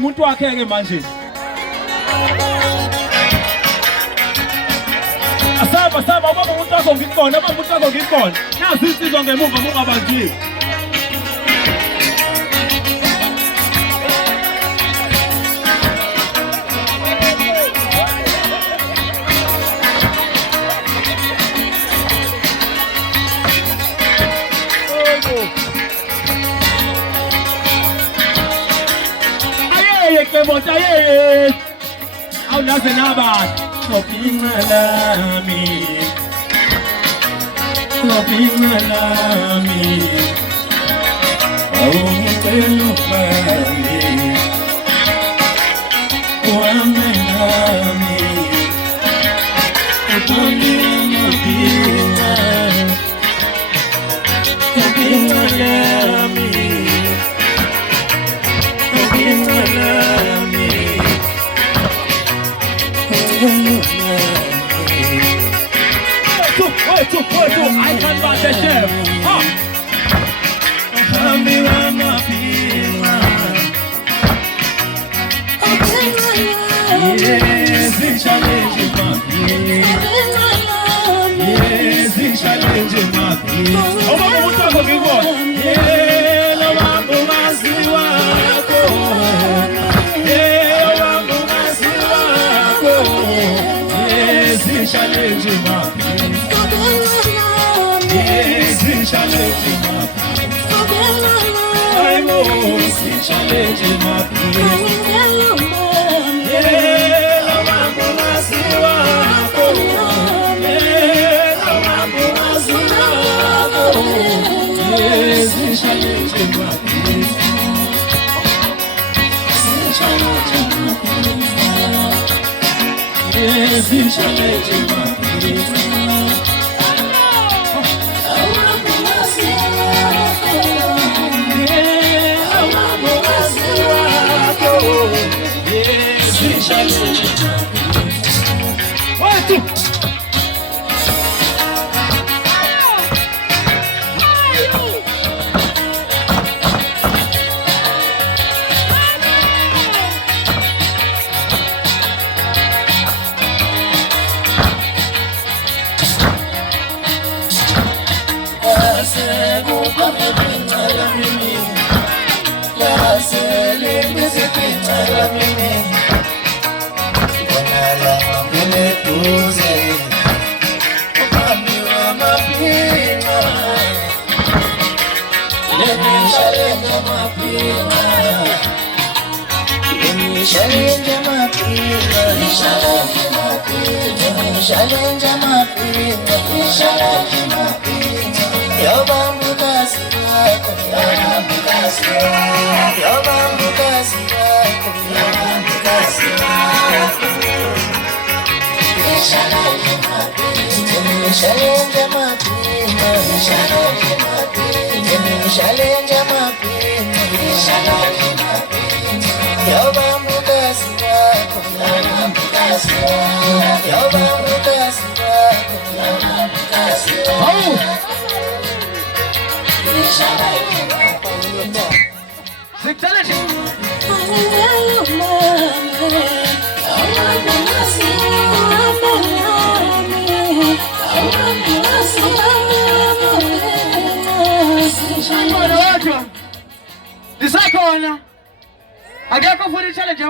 umuntu wakhe-ke manje. Asaba ubaba umuntu wakho ngikhona, ubaba umuntu wakho ngikhona. Nazi insizwa ngemuva mungabanjile. Bota ye au nase naba Sopinga lami au pelo fami o amenami o tonina pina Sopinga lami Wait, I can buy the chef. Yes, it challenges my feet. Yes, it challenges my feet. Oh, mama, what's up, okay, what? Yeah, no, I'm going to see what. Yeah, I'm going to see what. Yes, it challenges my feet. Yes, it challenges my feet. I'm always challenging my feet. Yes, you shall let you I got to put the challenge.